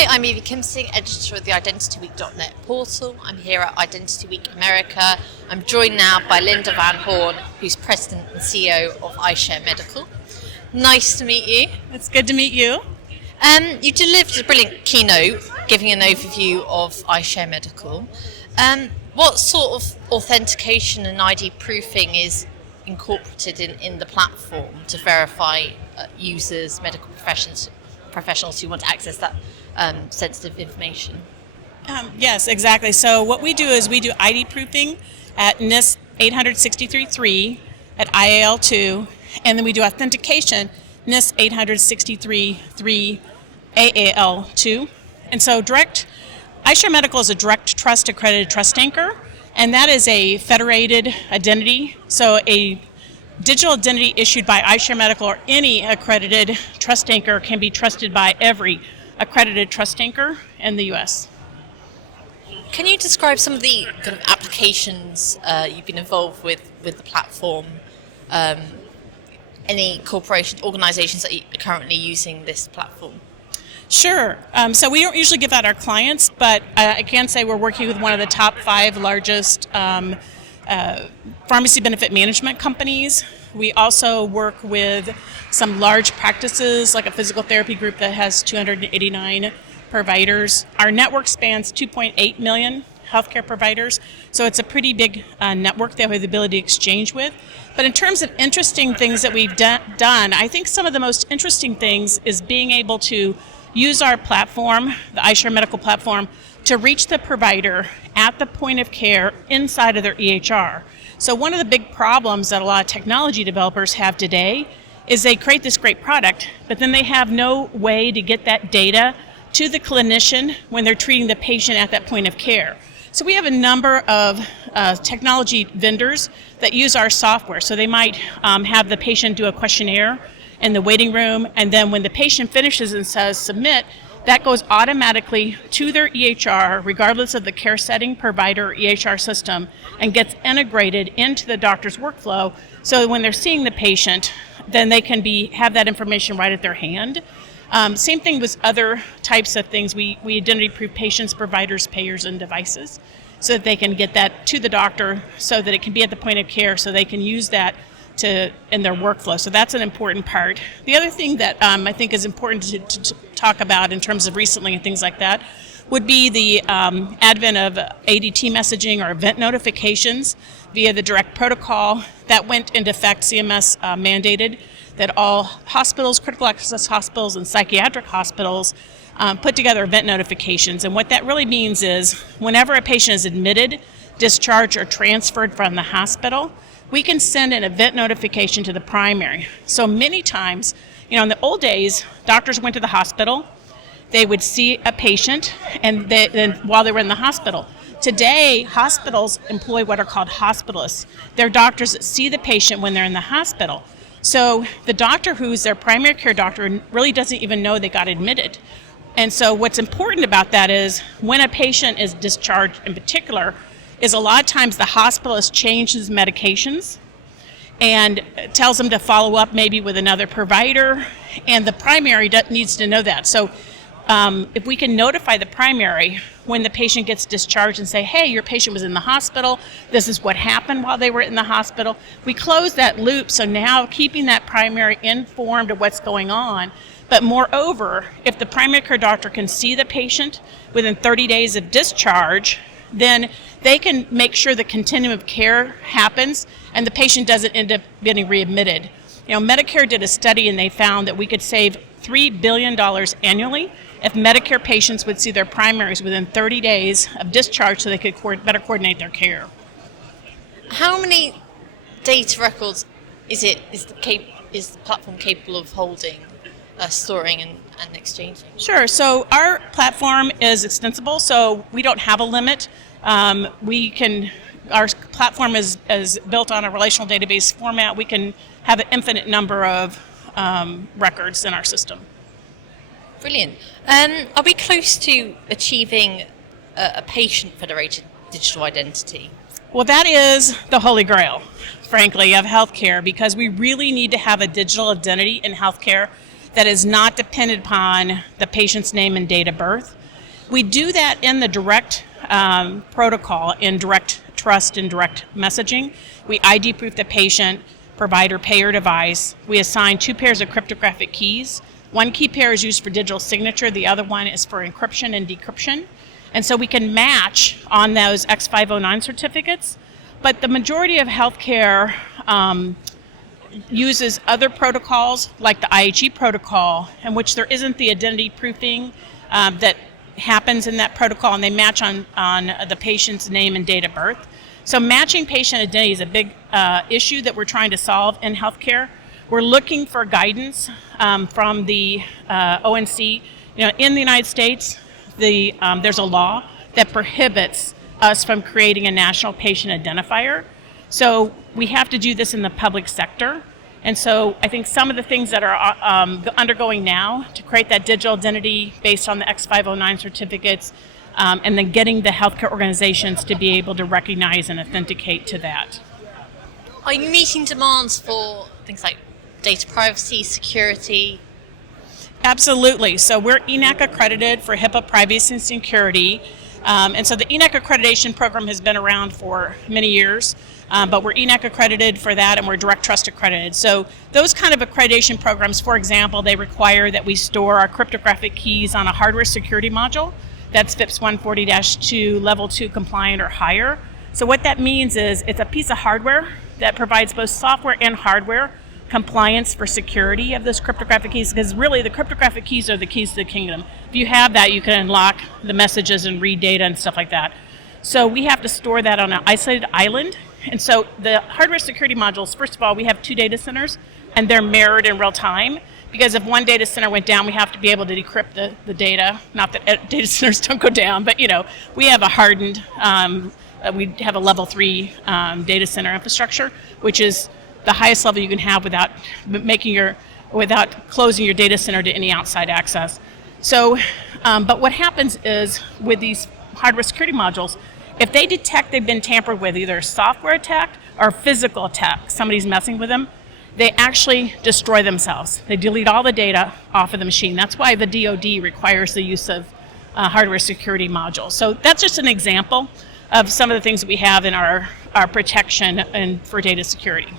Hi, I'm Evie Kimsing, editor of the IdentityWeek.net portal. I'm here at Identity Week America. I'm joined now by Linda Van Horn, who's President and CEO of iShare Medical. Nice to meet you. It's good to meet you. You delivered a brilliant keynote giving an overview of iShare Medical. What sort of authentication and ID proofing is incorporated in the platform to verify users, medical professionals who want to access that sensitive information? Yes, exactly. So what we do is we do ID proofing at NIST 863.3 at IAL2, and then we do authentication NIST 863.3 AAL2. And so iShare Medical is a direct trust accredited trust anchor, and that is a federated identity. So a digital identity issued by iShare Medical or any accredited trust anchor can be trusted by every accredited trust anchor in the U.S. Can you describe some of the kind of applications you've been involved with the platform? Any corporations, organizations that are currently using this platform? Sure. So we don't usually give out our clients, but I can say we're working with one of the top 5 largest pharmacy benefit management companies. We also work with some large practices, like a physical therapy group that has 289 providers. Our network spans 2.8 million healthcare providers, so it's a pretty big network that we have the ability to exchange with. But in terms of interesting things that we've done, I think some of the most interesting things is being able to use our platform, the iShare Medical platform, to reach the provider at the point of care inside of their EHR. So one of the big problems that a lot of technology developers have today is they create this great product, but then they have no way to get that data to the clinician when they're treating the patient at that point of care. So we have a number of technology vendors that use our software. So they might have the patient do a questionnaire in the waiting room, and then when the patient finishes and says submit, that goes automatically to their EHR, regardless of the care setting, provider, or EHR system, and gets integrated into the doctor's workflow. So when they're seeing the patient, then they can have that information right at their hand. Same thing with other types of things. We identity proof patients, providers, payers, and devices, so that they can get that to the doctor, so that it can be at the point of care, so they can use that in their workflow. So that's an important part. The other thing that I think is important to talk about in terms of recently and things like that would be the advent of ADT messaging or event notifications via the direct protocol that went into effect. CMS mandated that all hospitals, critical access hospitals, and psychiatric hospitals put together event notifications. And what that really means is whenever a patient is admitted, discharged, or transferred from the hospital, we can send an event notification to the primary. So many times, in the old days, doctors went to the hospital, they would see a patient, and then while they were in the hospital. Today, hospitals employ what are called hospitalists. They're doctors that see the patient when they're in the hospital. So the doctor who's their primary care doctor really doesn't even know they got admitted. And so what's important about that is when a patient is discharged in particular, is a lot of times the hospitalist changes medications and tells them to follow up maybe with another provider, and the primary needs to know that. So if we can notify the primary when the patient gets discharged and say, hey, your patient was in the hospital, this is what happened while they were in the hospital, we close that loop. So now keeping that primary informed of what's going on. But moreover, if the primary care doctor can see the patient within 30 days of discharge, then they can make sure the continuum of care happens and the patient doesn't end up getting readmitted. Medicare did a study and they found that we could save $3 billion annually if Medicare patients would see their primaries within 30 days of discharge so they could better coordinate their care. How many data records is the platform capable of holding, storing, and exchanging? Sure. So our platform is extensible, so we don't have a limit. Our platform is built on a relational database format. We can have an infinite number of records in our system. Brilliant. Are we close to achieving a patient-federated digital identity? Well, that is the holy grail, frankly, of healthcare, because we really need to have a digital identity in healthcare that is not dependent upon the patient's name and date of birth. We do that in the direct protocol, in direct trust and direct messaging. We ID proof the patient, provider, payer device. We assign 2 pairs of cryptographic keys. One key pair is used for digital signature, the other one is for encryption and decryption. And so we can match on those X509 certificates. But the majority of healthcare uses other protocols like the IHE protocol, in which there isn't the identity proofing that happens in that protocol, and they match on the patient's name and date of birth. So matching patient identity is a big issue that we're trying to solve in healthcare. We're looking for guidance from the ONC. In the United States, there's a law that prohibits us from creating a national patient identifier. So we have to do this in the public sector. And so I think some of the things that are undergoing now to create that digital identity based on the X509 certificates, and then getting the healthcare organizations to be able to recognize and authenticate to that. Are you meeting demands for things like data privacy, security? Absolutely. So we're ENAC accredited for HIPAA privacy and security. And so the ENAC accreditation program has been around for many years, but we're ENAC accredited for that, and we're Direct Trust accredited. So those kind of accreditation programs, for example, they require that we store our cryptographic keys on a hardware security module that's FIPS 140-2 level 2 compliant or higher. So what that means is it's a piece of hardware that provides both software and hardware compliance for security of those cryptographic keys, because really the cryptographic keys are the keys to the kingdom. If you have that, you can unlock the messages and read data and stuff like that. So we have to store that on an isolated island. And so the hardware security modules, first of all, we have 2 data centers, and they're mirrored in real time, because if one data center went down, we have to be able to decrypt the data. Not that data centers don't go down, but we have a hardened, we have a level 3 data center infrastructure, which is the highest level you can have without closing your data center to any outside access. So, but what happens is with these hardware security modules, if they detect they've been tampered with, either a software attack or physical attack, somebody's messing with them, they actually destroy themselves. They delete all the data off of the machine. That's why the DoD requires the use of hardware security modules. So that's just an example of some of the things that we have in our protection and for data security.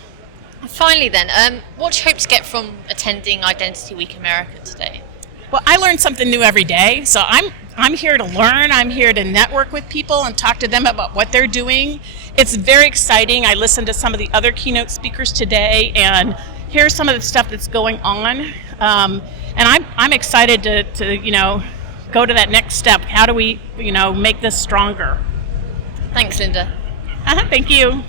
Finally then, what do you hope to get from attending Identity Week America today? Well, I learn something new every day, so I'm here to learn. I'm here to network with people and talk to them about what they're doing. It's very exciting. I listened to some of the other keynote speakers today, and here's some of the stuff that's going on. And I'm excited to go to that next step. How do we make this stronger? Thanks, Linda. Thank you.